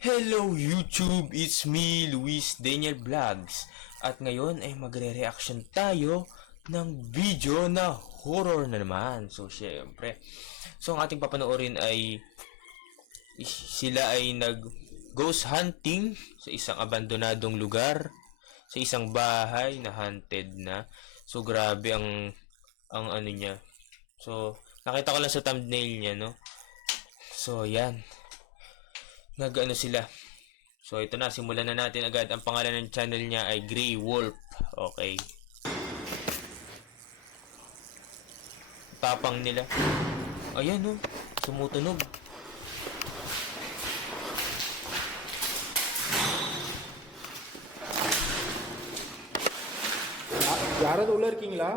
Hello YouTube! It's me, Luis Daniel Vlogs. At ngayon ay magre-reaction tayo ng video na horror na naman. So, syempre. So, ang ating papanoorin ay sila ay nag-ghost hunting sa isang abandonadong lugar, sa isang bahay na haunted na. So, grabe ang ano niya. So, nakita ko lang sa thumbnail niya, no? So, yan. Nag-ano sila. So, ito na. Simulan na natin agad. Ang pangalan ng channel niya ay Grey Wolf. Okay. Tapang nila. Ayan, oh. Sumutunog. யாராவது உள்ள இருக்கீங்களா?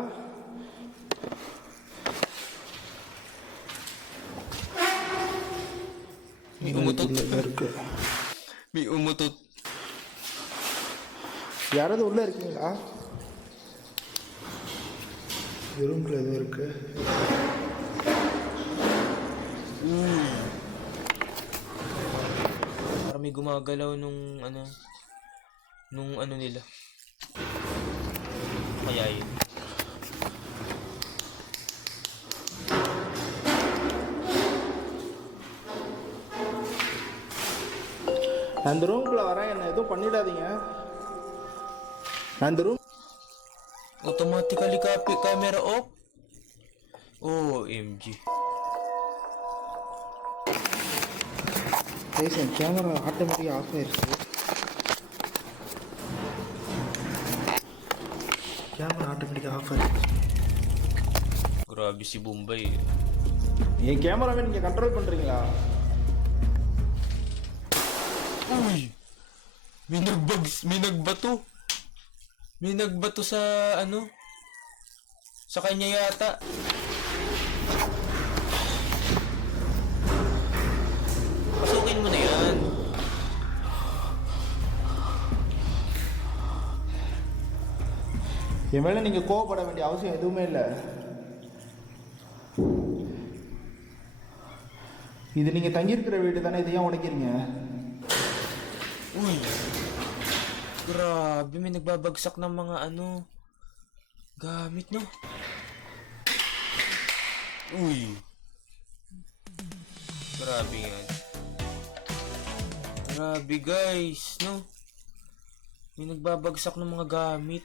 May umutot. May umutot. யாராவது உள்ள இருக்கீங்களா? ரூம்ல ஏதோ இருக்கு. Parang may gumagalaw nung ano nila. Kaya yun. அந்த ரூம்குள்ள வரேன், என்ன எதுவும் பண்ணிடாதீங்க. அந்த room Automatically copy camera off. OMG. Camera ஆட்டோமேட்டிக்காக ஆஃப் ஆயிடுச்சு. கேமரா ஆட்டோமேட்டிக்காக ஆஃப் ஆயிடுச்சு. Grabe si Bombay. என் கேமராவை நீங்கள் கண்ட்ரோல் பண்ணுறீங்களா? Uy! May nagbato. May nagbato sa sa kanya yata. Pasukin mo na yan. என் மேலே நீங்கள் கோவப்பட வேண்டிய அவசியம் எதுவுமே இல்லை. இது நீங்கள் தங்கியிருக்கிற வீடு தானே, இதை ஏன் உடைக்கிறீங்க? Uy! Grabe, may nagbabagsak ng mga gamit, no? Uy! Grabe yan. Grabe guys, no? May nagbabagsak ng mga gamit.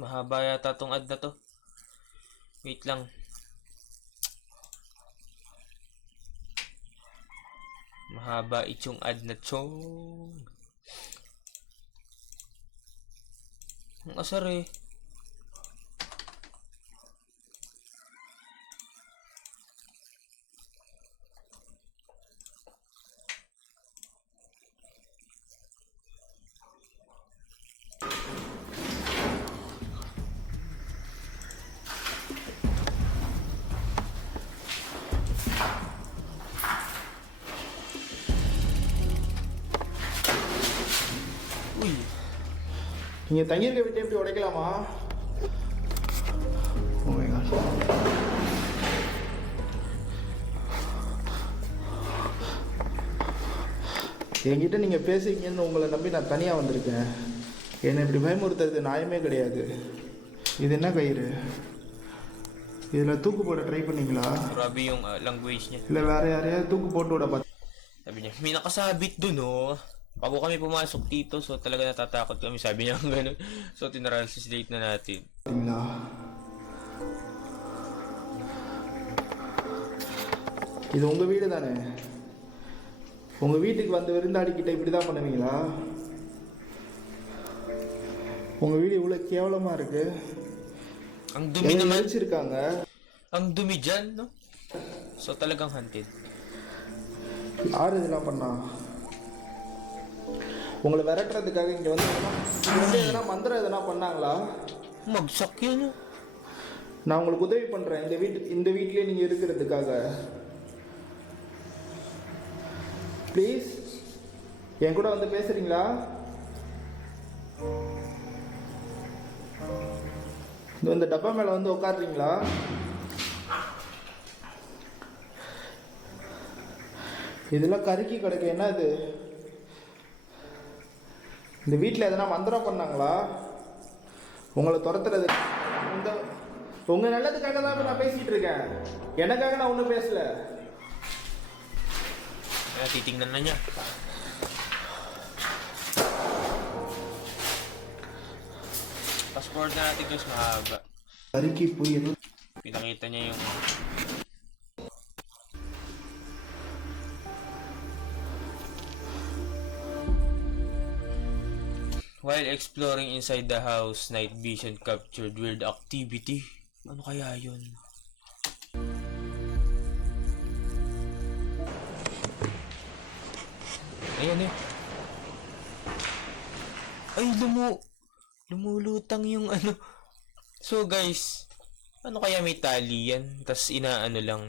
Mahaba yata tong ad na to. Wait lang. Mahaba itong ad na chong. Ang asar eh. நீங்கள் தங்கியிருக்க வீட்டை எப்படி உடைக்கலாமா? Oh my God. என்கிட்ட நீங்கள் பேசுவீங்கன்னு உங்களை நம்பி நான் தனியாக வந்திருக்கேன். என்னை இப்படி பயமுறுத்துறது நியாயமே கிடையாது. இது என்ன கயிறு? இதில் தூக்கு போட ட்ரை பண்ணீங்களா? Grabe yung language niya. இல்லை வேறு யாரையாவது தூக்கு போட்டு விட பார்த்து. Sabi niya, may nakasabit dun oh. Bago kami pumasok dito, so talaga natatakot kami. Sabi niya gano'n. So tinranslate na natin. இது உங்கள் வீடு தானே? உங்கள் வீட்டுக்கு வந்து விருந்தாடிக்கிட்ட இப்படி தான் பண்ணுவீங்களா? உங்கள் வீடு இவ்வளோ கேவலமாக இருக்கு. Ang dumi naman. வச்சிருக்காங்க. Ang dumi dyan, no? So talagang haunted. யார் இதெல்லாம் பண்ணா? உங்களை விரட்டுறதுக்காக இங்கே வந்து எதனா மந்திரம் எதனா பண்ணாங்களா? Magsak yun, no? நான் உங்களுக்கு உதவி பண்ணுறேன் இந்த வீட்டிலே நீங்கள் இருக்கிறதுக்காக. ப்ளீஸ் என் கூட வந்து பேசுகிறீங்களா? இந்த டப்பா மேலே வந்து உட்காடுறீங்களா? இதெல்லாம் கருக்கி கிடக்கு, என்ன இது? இந்த வீட்டில் எதனா மந்திரம் பண்ணாங்களா உங்களை துரத்துறது? இந்த உங்க நல்லதுக்காக தான் இப்ப நான் பேசிட்டு இருக்கேன், எனக்காக நான் ஒன்றும் பேசல. Titingnan na niya. Passport na natin guys, mahaba. கருக்கி போய் ஏதோ Pinakita niya yung while exploring inside the house, night vision captured weird activity. Ano kaya yun? Ayan eh. Ay, lumulutang yung ano. So guys, ano kaya may tali yan? Tapos inaano lang.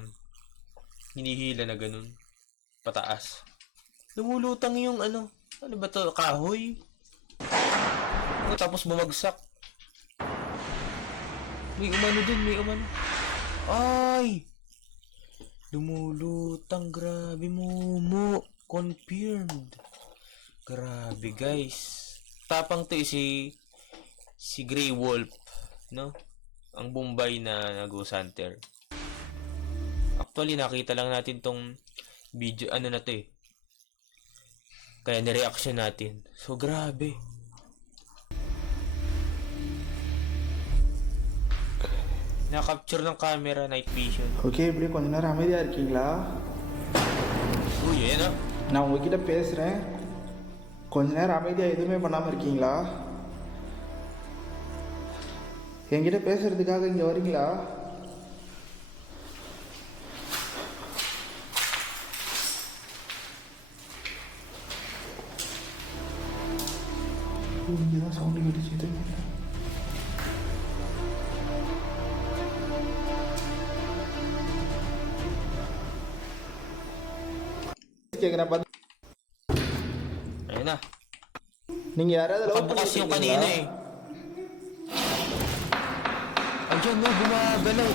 Hinihila na ganun. Pataas. Lumulutang yung ano. Ano ba to? Kahoy? Tapos bumagsak. May umano dun, may umano. Ay! Lumulutang, grabe Momo. Confirmed. Grabe guys. Tapang to si Grey Wolf, no? Ang Bombay na Ghost Hunter. Actually, nakita lang natin tong video, ano na to eh. Kaya nireaction natin. So, grabe. Na-capture ng camera, night vision. Okay, இப்படி கொஞ்ச நேரம் அமைதியாக இருக்கீங்களா? Uy, ayan ah. நான் உங்ககிட்ட பேசுகிறேன், கொஞ்ச நேரம் அமைதியாக எதுவுமே பண்ணாமல் இருக்கீங்களா? என்கிட்ட பேசுறதுக்காக இங்கே வரீங்களா? இங்கே தான் சவுண்டு கிடைச்சிது. கேட்குறேன் பார்த்து. Ayan na. நீங்கள் யாராவது love Bukas yung kanina eh. Ayan no, gumagalaw.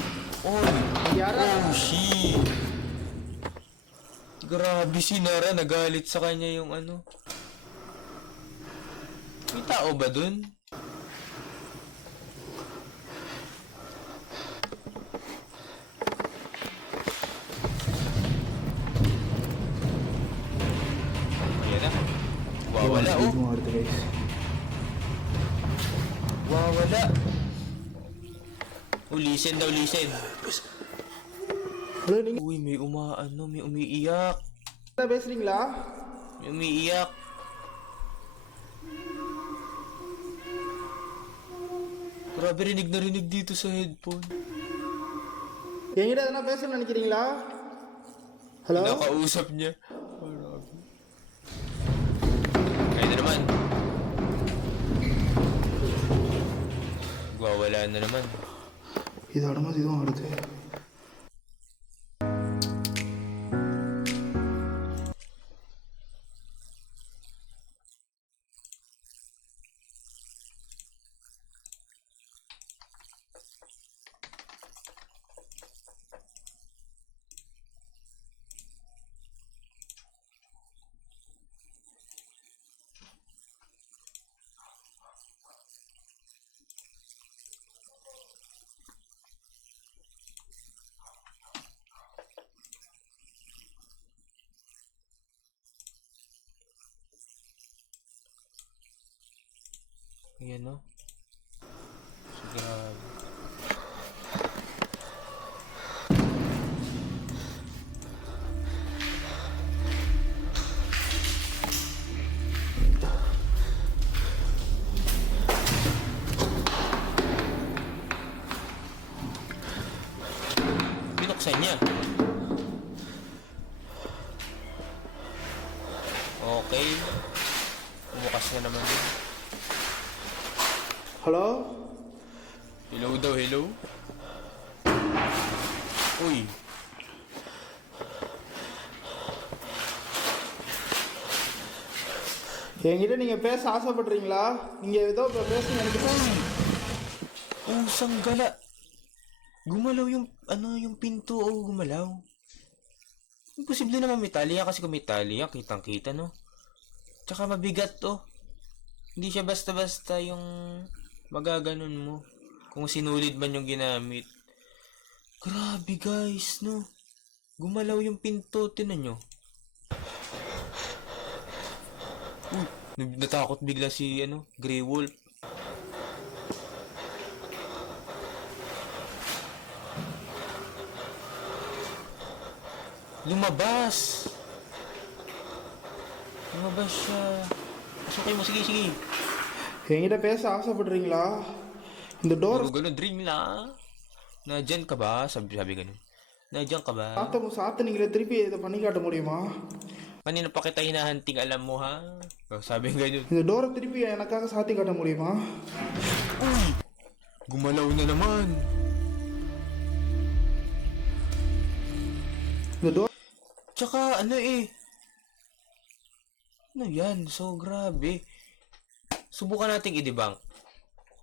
Oh shit. Grabe si Nara, nagalit sa kanya yung ano. May tao ba dun? Ayan na. Wawala oh. Wawala. Oh, listen daw, listen. Hello, நீங்கள் Uy, may may umiiyak. பேசுகிறீங்களா? May umiiyak. Grabe, rinig na rinig dito sa headphone. என்கிட்ட எதனா பேசணும்னு நினைக்கிறீங்களா? Hello, Nakausap niya. Grabe. Kaya na naman. Wawala na naman. இதோட மாதிரி இதுவும் வருது. Ayan no. So, grabe. Binuksan niya. Okay. Bumukas na naman yun. Hello, Hello daw, hello. Uy. என்கிட்ட நீங்கள் பேச ஆசைப்படுறீங்களா? நீங்கள் ஏதோ இப்போ பேசணும்னு நினைக்கிறேன். Oh, sanggala. Gumalaw yung, ano, yung pinto. Oh, gumalaw. Imposible naman may tali yan kasi kung may tali yan, kitang-kita, no? Tsaka mabigat to. Hindi siya basta-basta yung magaganon mo. Kung sinulid man yung ginamit. Grabe guys, no? Gumalaw yung pinto, tinan nyo. Natakot bigla si, Grey Wolf. Lumabas! Lumabas siya. Pasukin mo, sige, sige. என்கிட்ட பேச ஆசைப்படுறீங்களா இந்த door Puro ganun, dream lang. Nadyan ka ba? Sabi ganun. Nadyan ka ba? சாத்துனீங்களே திருப்பி இதை பண்ணி காட்ட முடியுமா Kanina pa kita hinahanting, alam mo ha? Sabi ganun. இந்த டோரை திருப்பி எனக்காக சாத்தி காட்ட முடியுமா Uy! Gumalaw na naman. இந்த door Tsaka ano ano yan? So grabe. Subukan nating i-debunk.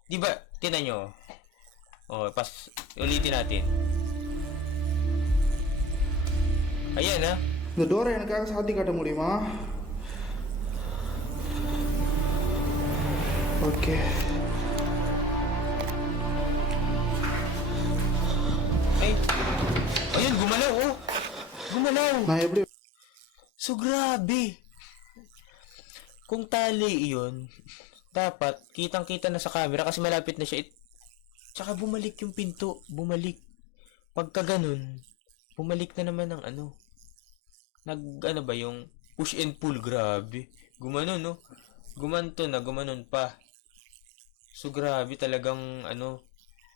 Di ba? Tinan nyo. Ulitin natin. Ayan ha. இந்த டோரை எனக்காக சாத்தி காட்ட முடியுமா okay Ay. Ayun, gumalaw oh. Gumalaw. நான் எப்படி So grabe. Kung tali iyon, dapat kitang-kita na sa camera kasi malapit na siya. Tsaka bumalik yung pinto. Bumalik. Pagka ganun, bumalik na naman ang ba yung push and pull. Grabe. Gumanon, no? Gumanto na, gumanon pa. So grabe talagang,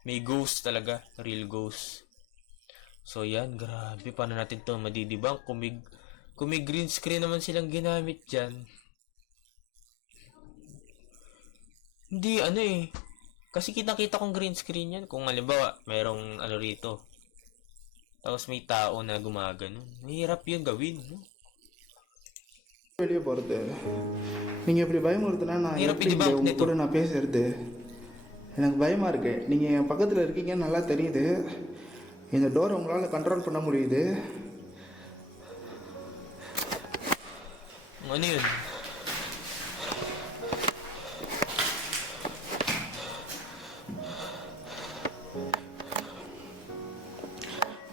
may ghost talaga. Real ghost. So yan, grabe. Paano natin to madidibang? Kung may green screen naman silang ginamit dyan. Hindi, kasi kitang-kita kong green screen yan. Kung halimbawa, merong rito. Tapos may tao na gumagano. Mahirap yun gawin, no? வெளியே போகிறது நீங்கள் இப்படி பயமுறுத்தினா நான் Hirap எப்படி i-debunk உங்க nito. கூட நான் பேசுறது எனக்கு பயமாக இருக்கு நீங்கள் என் பக்கத்தில் இருக்கீங்கன்னு நல்லா தெரியுது இந்த டோரை உங்களால் கண்ட்ரோல் பண்ண முடியுது Ano yun?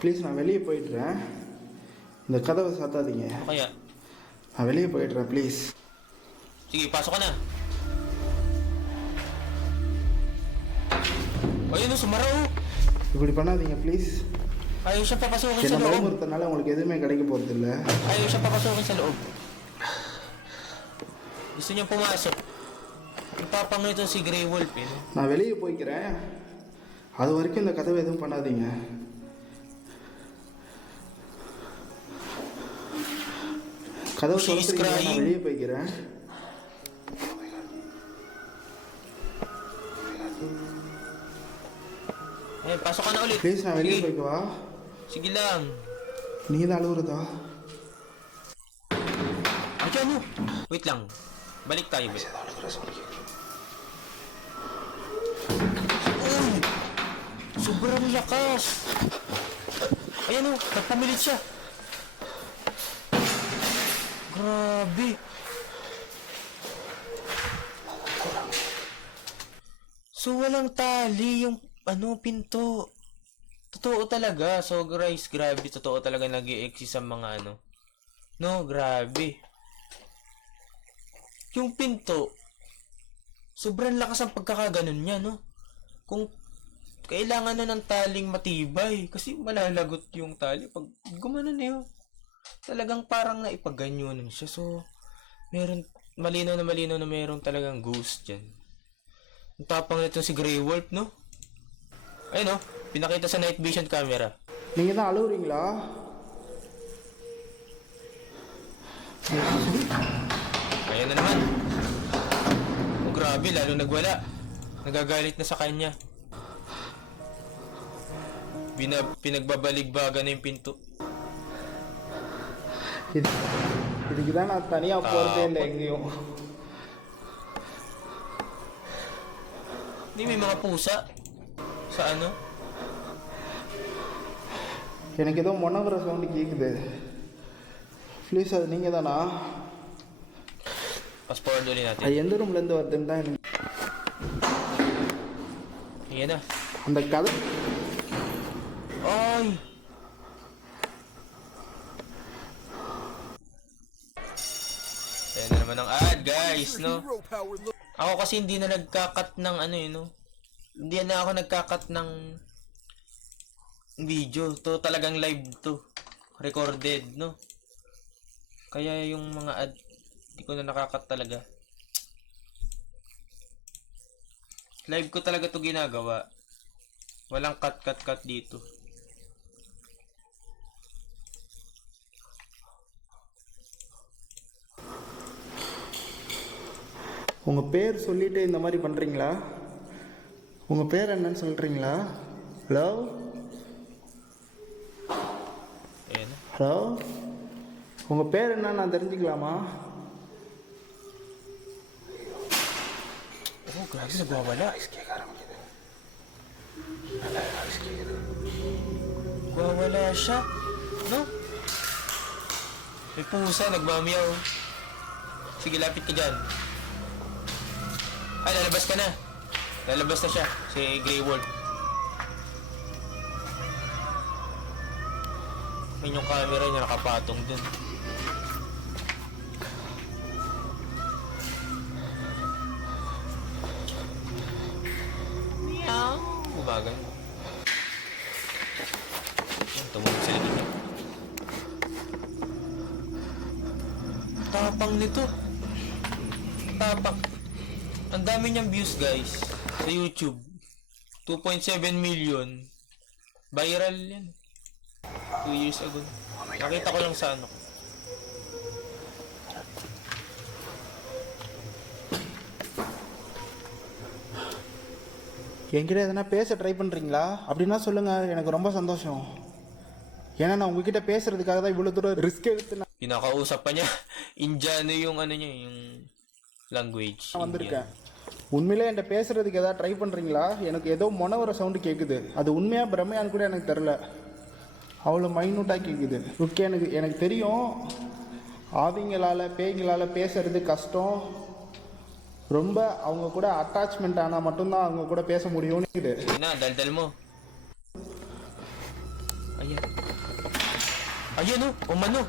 ப்ளீஸ் நான் வெளியே போயிடுறேன் இந்த கதவை சாத்தாதீங்க Ano kaya? நான் வெளியே போயிடுறேன் please Sige, pasok ka na. Ayun, sumaraw. இப்படி பண்ணாதீங்க ப்ளீஸ் Ayaw siya papasukin என்ன sa loob. பயமுறுத்தினால உங்களுக்கு எதுவுமே கிடைக்க போகிறது இல்லை Ayaw siya papasukin sa loob. Gusto niya pumasok. Yung nito si Grey Wolf, no? நான் வெளியே போய்க்கிறேன் அது வரைக்கும் இந்த கதவை எதுவும் பண்ணாதீங்க கதவு She is திறந்துறீங்க நான் crying. வெளியே போய்க்கிறேன் Ayun, pasok ka na ulit. Please நான் வெளியே Sige, போய்க்கவா sige lang. நீங்க தான் அழுகுறதா Ay, ano? Wait lang. Balik tayo, Bel. Uy! Sobrang lakas! Ayan o, nagpumilit siya. Grabe! So, walang tali yung, pinto. Totoo talaga. So, guys, grabe. Totoo talaga nag-i-exist ang mga, No, grabe. Yung pinto, sobrang lakas ang pagkakaganon niya, no? Kung kailangan na ng taling matibay, kasi malalagot yung tali pag gumanon eh. Talagang parang naipaganyonan siya. So, malinaw na meron talagang ghost dyan. Ang tapang nito si Grey Wolf, no? Ayun, no? Pinakita sa night vision camera. நீங்க தான் அழுகுறீங்களா Ayan na naman. Oh, grabe, lalo nagwala. Nagagalit na sa kanya. Pinagbabaligbaga na yung pinto. இதுக்கு தான் நான் தனியா போறதே இல்லை எங்கேயும் Hindi, may mga pusa. Sa எனக்கு ஏதோ மொனங்குற சவுண்டு கேக்குது ப்ளீஸ் அது நீங்கள் தானா? Fast forward ulit natin. அது எந்த ரூம்லேருந்து வருதுன்னு தான் எனக்கு Ayan na. அந்த கதை. Ay! Ayan na naman ang ad, guys, no? Ako kasi hindi na nagkakat ng ano yun, no? Hindi na ako nagkakat ng video. To talagang live to. Recorded, no? Kaya yung mga ad, hindi ko na nakakat talaga. Live ko talaga to ginagawa. Walang cut dito. உங்கள் பேர் சொல்லிட்டு இந்த மாதிரி பண்ணுறீங்களா? உங்கள் பேர் என்னன்னு சொல்கிறீங்களா? Hello Ayan na. ஹலோ உங்கள் பேர் என்னன்னு நான் தெரிஞ்சுக்கலாமா? Oh, grabe, nagwawala. Nagwawala siya. No? May pusa, nagmamiyaw. Sige, lapit ka dyan. Ay, lalabas ka na. Lalabas na siya. Si Grey Wolf. May yung camera niya nakapatong dun. Meow. Bumagal. Tumunog sa likod niya. Tapang nito. Tapang. Ang dami niyang views, guys. Sa YouTube. 2.7 million. Viral yan. 2 years ago. Nakita ko lang sa ano. என்கிட்ட எதனா பேச ட்ரை பண்ணுறீங்களா? அப்படின்னா சொல்லுங்கள், எனக்கு ரொம்ப சந்தோஷம். ஏன்னா நான் உங்ககிட்ட பேசுறதுக்காக தான் இவ்வளோ தூரம் ரிஸ்க் எடுத்து நான் Kinakausap pa niya. Indiano yung ano niya, yung language. வந்திருக்கேன். உண்மையிலே என்கிட்ட பேசுறதுக்கு எதாவது ட்ரை பண்ணுறீங்களா? எனக்கு ஏதோ மொன வர சவுண்டு கேட்குது. அது உண்மையாக பிரமையான்னு கூட எனக்கு தெரில. அவ்வளோ மைனூட்டாக கேட்குது. ஓகே, எனக்கு தெரியும் ஆவிங்களால் பேய்களால் பேசுறது கஷ்டம். ரொம்ப அவங்க கூட அட்டாச்மெண்ட் ஆனால் மட்டும்தான் அவங்க கூட பேச முடியும்னு இது. Sige na, daldal mo. Ayan. Ayan oh, umano.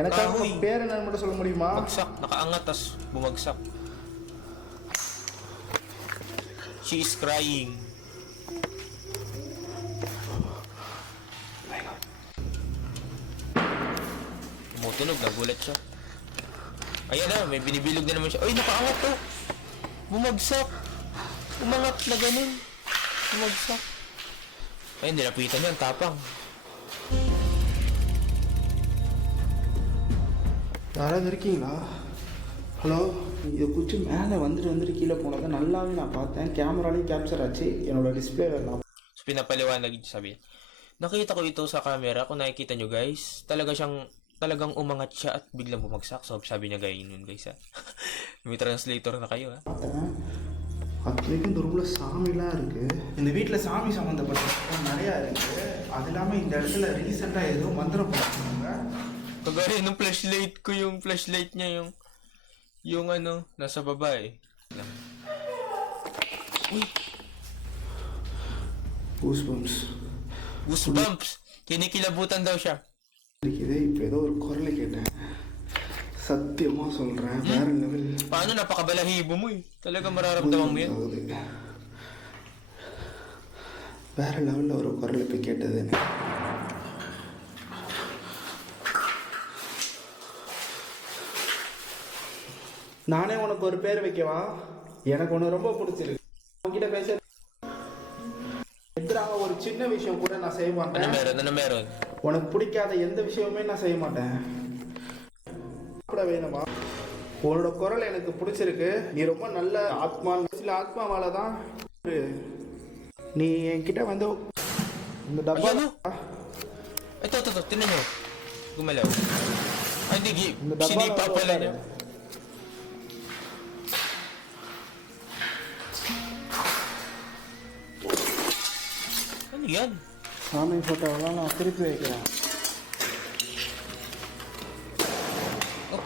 எனக்காக Kahoy. உங்க பேர் என்னன்னு மட்டும் சொல்ல முடியுமா? Bagsak, nakaangat, tas bumagsak. She is crying. Tumutunog, nagulat siya. Ayan na, may binibilog na naman siya. Ay, nakaangat to. Bumagsak. Umangat na ganun. Bumagsak. Ay, nilapitan niya, ang tapang. யாராவது இருக்கீங்களா? ஹலோ, இதை பிடிச்சி மேலே வந்துட்டு கீழே போனதை நல்லாவே நான் பார்த்தேன். கேமராலையும் கேப்சர் ஆச்சு. என்னோட டிஸ்பிளே நான் So, pinapaliwanag yung sabi. Nakita ko ito sa camera. Kung nakikita nyo, guys, talagang umangat siya at biglang bumagsak. So, sabi niya ganyan, guys, ha. May translator na kayo, ha. பார்த்தேன். அத்தனைக்கும் இந்த ரூமில் சாமிலாம் இருக்குது. இந்த வீட்டில் சாமி சம்மந்தப்பட்ட நிறையா இருக்குது. அது இல்லாமல் இந்த இடத்துல ரீசெண்டாக ஏதோ மந்திரம் பார்த்துருக்காங்க. Kagaya nung flashlight ko, yung flashlight niya, yung ano, nasa baba eh. Uy, goosebumps goosebumps! Kinikilabutan daw siya. இருக்குது. இப்போ ஏதோ ஒரு குரலை கேட்டேன். சத்தியமாக சொல்கிறேன், வேற level. Paano, napakabalahibo mo eh. Talaga mararamdaman mo yan. வேற லெவலில் ஒரு குரல் இப்போ கேட்டது எனக்கு. நானே உனக்கு ஒரு பேர் வைக்கவா? எனக்கு ஒன்று ரொம்ப பிடிச்சிருக்கு. உன்கிட்ட பேச எதிராக ஒரு சின்ன விஷயம் கூட நான் செய்ய மாட்டேன். Ano meron? உனக்கு பிடிக்காத எந்த விஷயமுமே நான் செய்ய மாட்டேன். கூட வேணுமா? உன்னோட குரல் எனக்கு பிடிச்சிருக்கு. நீ ரொம்ப நல்ல ஆத்மா. சில ஆத்மாவால தான் நீ என்கிட்ட வந்து இந்த டப்பா Ayan oh! Ito, tinan nyo. Gumalaw. Ay, hindi, இந்த டப்பா sinipa pala niya. Ano yan? சாமி போட்டோவெல்லாம் நான் திருப்பி வைக்கிறேன்.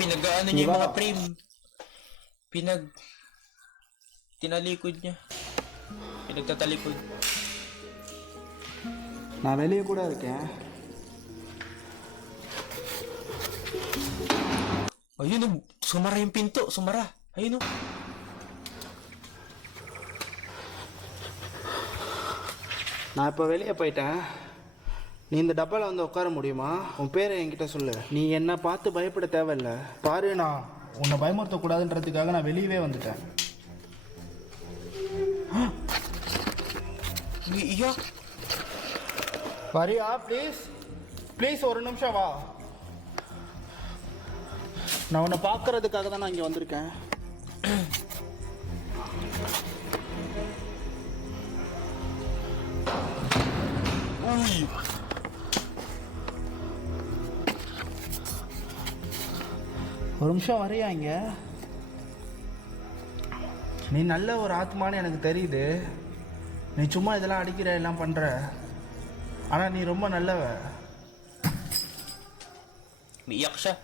pinag-ano niya yung Diba? mga frame. Tinalikod niya. Pinagtatalikod. நான் வெளியே கூட இருக்கேன். Ayun, oh, sumara yung pinto. Sumara. Ayun, oh. நான் இப்போ வெளியே போயிட்டேன். நீ இந்த டப்பாவில் வந்து உட்கார முடியுமா? உன் பேரை என்கிட்ட சொல்லு. நீ என்னை பார்த்து பயப்பட தேவையில்ல. பாரு, நான் உன்னை பயமுறுத்தக்கூடாதுன்றதுக்காக நான் வெளியவே வந்துட்டேன். Umiiyak. வரியா ப்ளீஸ்? ப்ளீஸ் ஒரு நிமிஷம் வா. நான் உன்னை பார்க்கறதுக்காக தான் நான் இங்கே வந்திருக்கேன். Uy. ஒரு நிமிஷம் வரியா இங்கே? நீ நல்ல ஒரு ஆத்மான்னு எனக்கு தெரியுது. நீ சும்மா இதெல்லாம் அடிக்கிற எல்லாம் பண்ணுற, ஆனால் நீ ரொம்ப நல்லவ. Umiiyak siya.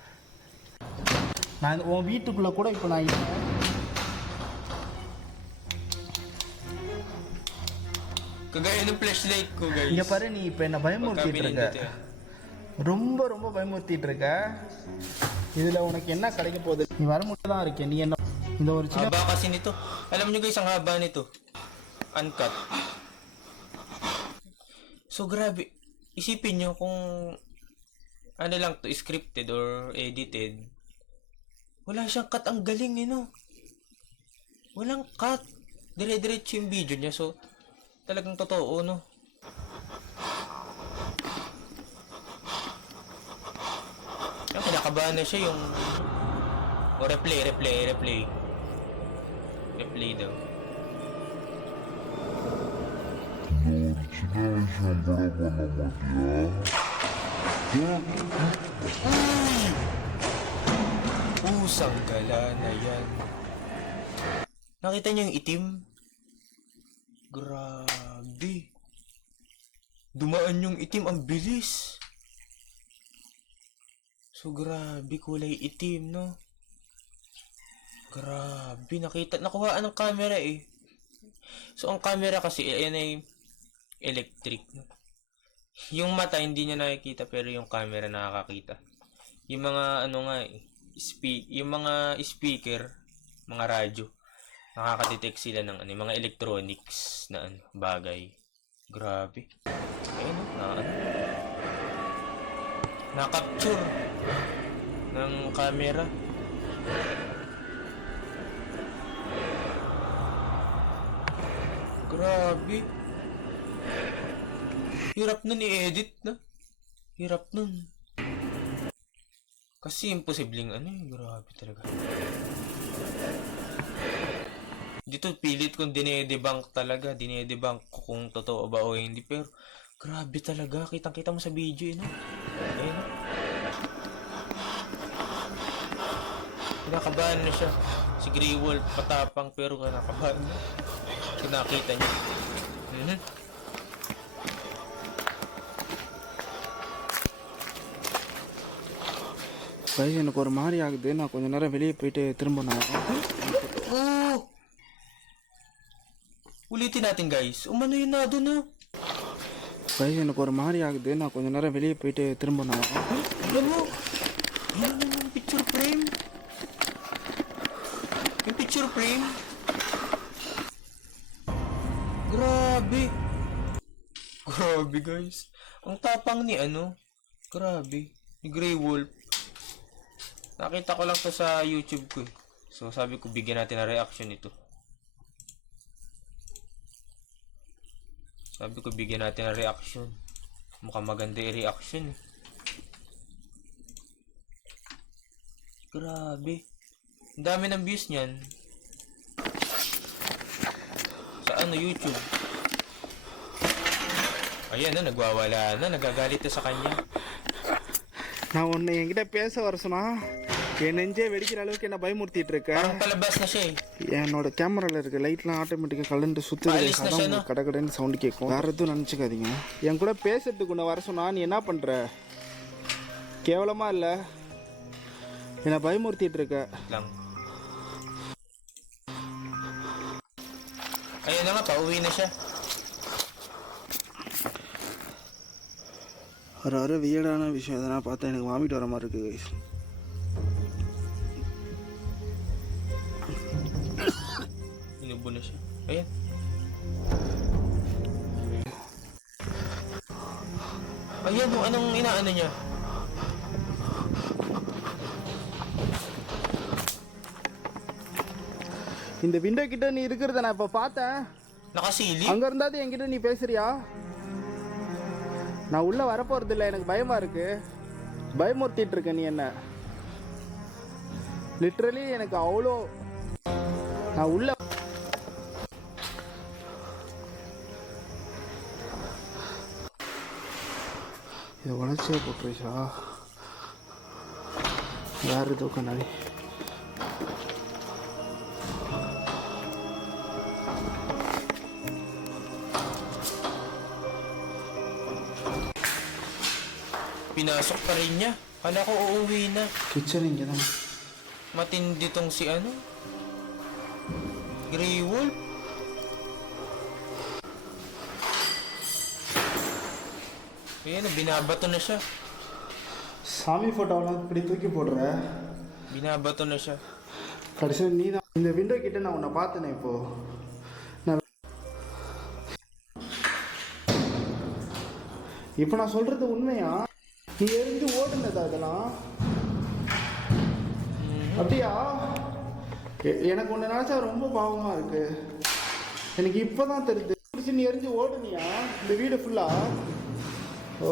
நான் உன் வீட்டுக்குள்ளே கூட இப்போ நான் இல்லை. Kagaya ng flashlight ko, guys. இங்கே பாரு, நீ இப்போ என்னை பயமுறுத்திட்டு இருக்க. ரொம்ப ரொம்ப பயமுறுத்திட்டு இருக்க. இதில் உனக்கு என்ன கிடைக்க போகுது? நீ வர மட்டும் தான் இருக்கேன். நீ என்ன இந்த ஒரு சின்ன Haba kasi nito. Alam nyo guys, ang haba nito. Uncut. So grabe. Isipin nyo kung ano lang to, scripted or edited. Wala siyang cut. Ang galing eh, no? Walang cut. Dire-diretso yung video niya. So, talagang totoo, no? Yung kinakabahan na siya yung... O, replay daw. Pusang gala na yan. Nakita niyo yung itim? Grabe. Dumaan yung itim, ang bilis. So grabe, kulay itim, no? Grabe, nakuhaan ng camera eh. So ang camera kasi, ayan ay electric. Yung mata hindi niya nakikita pero yung camera nakakakita. Yung mga ano nga eh, yung mga speaker, mga radyo, nakaka-detect sila ng ano, mga electronics na ano, bagay. Grabe. Ayun, na-capture ng camera. Grabe. Hirap nun i-edit na. Hirap nun. Kasi imposibleng ano eh. Grabe talaga. Dito pilit kong dinedebunk talaga. Dinedebunk ko kung totoo ba o hindi. Pero grabe talaga. Kitang-kita mo sa video eh, no? Ayun. Kinakabahan na siya. Si Grey Wolf patapang pero kinakabahan na. Kinakita niya. Guys எனக்கு ஒரு மாதிரி ஆகுது. நான் கொஞ்ச நேரம் வெளியே போயிட்டு திரும்ப நான் Oh! Ulitin natin guys. Umano yun na doon, no? Guys எனக்கு ஒரு மாதிரி ஆகுது. நான் கொஞ்ச நேரம் வெளியே போயிட்டு திரும்ப நான் Alam mo? Yan yung picture frame. Yung picture frame. Grabe. Grabe guys. Ang tapang ni ano. Grabe. Ni Grey Wolf. Nakita ko lang to sa YouTube ko eh. So sabi ko bigyan natin ng reaction ito. Sabi ko bigyan natin ng reaction. Mukhang maganda yung reaction eh. Grabe. Ang dami ng views niyan. Sa ano, YouTube. Ayan na, nagwawala na. Nagagalit na sa kanya. நான் உன்னை என்கிட்ட பேச வர சொன்னா என் நெஞ்சே வெடிக்கிற அளவுக்கு என்ன பயமுறுத்திட்டு இருக்க. Parang palabas na siya eh. என்னோட கேமரால இருக்க லைட்லாம் ஆட்டோமேட்டிக்காக கலண்டு Alis na siya, no? சுற்றுது. கடகடன்னு சவுண்டு கேட்கும். வேற எதுவும் நினச்சிக்காதீங்க. என் கூட பேசுறதுக்கு உன்னை வர சொன்னா நீ என்ன பண்ற? கேவலமா இல்லை? என்ன பயமுறுத்திட்டு இருக்க. Lang. Ayun na nga, pauwi na siya. ஒரு வியர்டான விஷயம் இதை நான் பார்த்தா எனக்கு வாமிட் வர மாதிரி இருக்கு guys. Inubo na siya. Ayan. Ayan, yung anong inaano niya? இந்த விண்டோ கிட்ட நீ இருக்கிறத நான் இப்ப பார்த்தேன். Nakasilip? அங்க இருந்தாது என்கிட்ட நீ பேசுறியா? நான் உள்ள வரப்போறது இல்லை, எனக்கு பயமா இருக்கு. பயமுறுத்திட்டு இருக்க நீ என்ன. லிட்ரலி எனக்கு அவ்வளோ நான் உள்ள இதை உழைச்சே போட்டுருச்சா? யார் இதோ கண்ணாடி. Pinasok pa rin niya. Kala ko uuwi na. Kitchen இங்கே தான். Matindi tong si ano? Grey Wolf? Ayan, binabato na siya. சாமி ஃபோட்டோவெல்லாம் இப்படி தூக்கி போடுற. Binabato na siya. கடைசியில் நீ தான் இந்த விண்டோ கிட்ட நான் உன்னை பார்த்தேனே இப்போ. நான் இப்போ நான் சொல்றது உண்மையா? நீ எரிஞ்சு ஓடுனதா இதெல்லாம்? அப்படியா? எனக்கு ஒன்று நினச்சா ரொம்ப பாவமாக இருக்கு. எனக்கு இப்போ தான் தெரியுது. பிடிச்சி நீ எரிஞ்சு ஓடுனியா இந்த வீடு ஃபுல்லா? ஓ,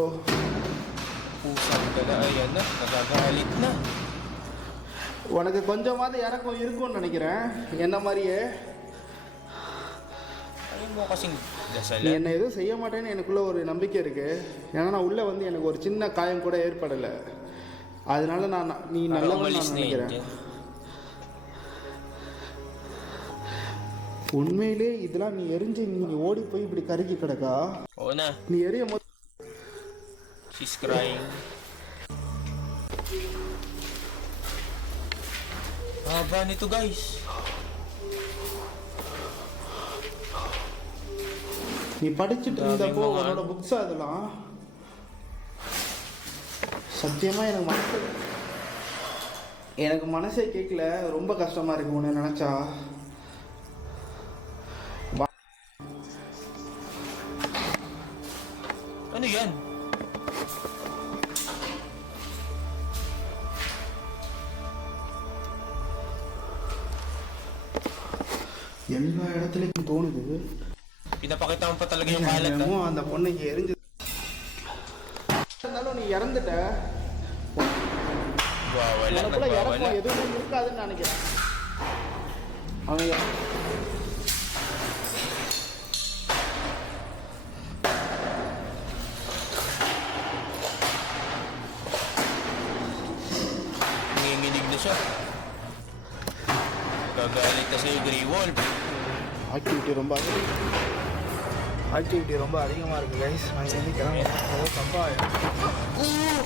Pusang gala, ayan na. Nagagalit na. உனக்கு கொஞ்சமாவது இறக்கம் இருக்கும்னு நினைக்கிறேன் என்ன மாதிரியே. Ayaw mo kasing நீ dasalan. என்னை எதுவும் செய்ய மாட்டேன்னு எனக்குள்ள ஒரு நம்பிக்கை இருக்கு. ஏன்னா நான் உள்ள வந்து எனக்கு ஒரு சின்ன காயம் கூட ஏற்படலை. அதனால நீ Para நல்லவன் umalis நான் na yun நினைக்கிறேன். dyan. உண்மையிலே இதெல்லாம் நீ எரிஞ்சு நீ ஓடி போய் இப்படி கருகி கிடக்கா? Oo na. நீ எரியும் போது She's crying. Haba nito guys. நீ படிச்சுட்டு Daming இருந்தப்போ mga உன்னோட புக்ஸ் அதெல்லாம் சத்தியமா எனக்கு மனசே கேட்கல. ரொம்ப கஷ்டமா இருக்கு உன்னை நினைச்சா. Ano yan? எல்லா இடத்துலயும் தோணுது. Pinapakita mo pa talaga yung kalat என்னமோ ha? அந்த பொண்ணு எரிஞ்சு இருந்தாலும் நீ இறந்துட்ட. Wala, உனக்குள்ள nagwawala. இறக்கம் எதுவுமே இருக்காதுன்னு நினைக்கிறேன். அவன் Nanginginig na siya. Gagalit na sa'yo, Grey Wolf. Activity ரொம்ப அதிகமாக இருக்குது கைஸ். நான் இங்கே கிளம்புறேன். சம்பா Oh!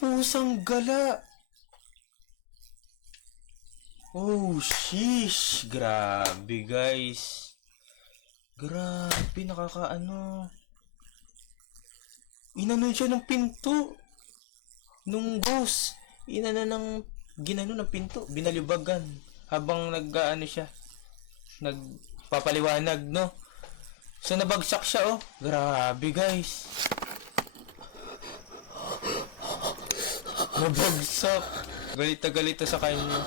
Pusang gala! Oh, sheesh! Grabe, guys. Grabe, nakakaano. Inanon siya ng pinto. Nung ghost. Ginano ng pinto. Binalibagan. Habang nag-ano siya. Nagpapaliwanag, no? So, nabagsak siya, oh. Grabe, guys. Nabagsak. Galit na sa kanya.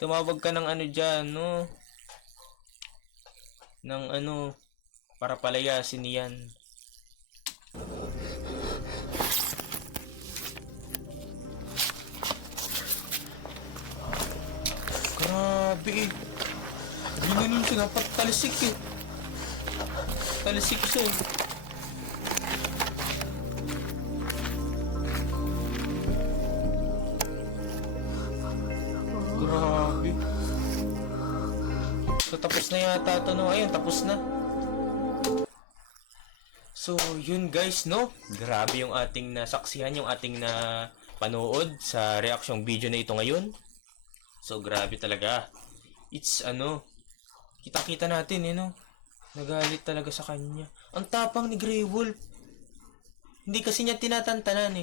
Tumawag ka ng ano dyan, no? Ng ano, para palayasin niyan. Grabe eh. Ginanon siya, dapat talisik eh. Talisik siya eh. Grabe. So tapos na yata ito, no? Ayun, tapos na. So yun guys, no? Grabe yung ating nasaksihan, yung ating na panood sa reaction video na ito ngayon. So, grabe talaga. It's kita-kita natin nagalit talaga sa kanya. Ang tapang ni Grey Wolf. Hindi kasi niya tinatantanan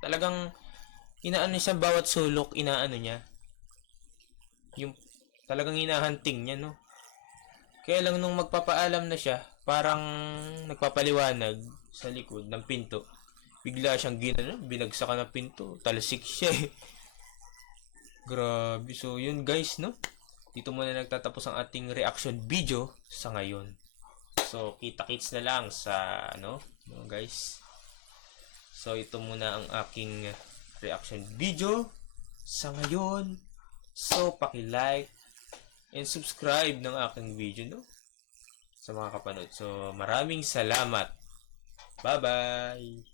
Talagang inaano siya bawat sulok, inaano niya. Yung talagang hinahunting niya, Kaya lang nung magpapaalam na siya, parang nagpapaliwanag sa likod ng pinto. Bigla siyang binagsakan ng pinto. Talasik siya Grabe. So, yun guys, Dito muna nagtatapos ang ating reaction video sa ngayon. So, kita-kits na lang sa, guys. So, ito muna ang aking reaction video sa ngayon. So, paki-like and subscribe ng aking video, sa mga kapanood. So, maraming salamat. Bye-bye!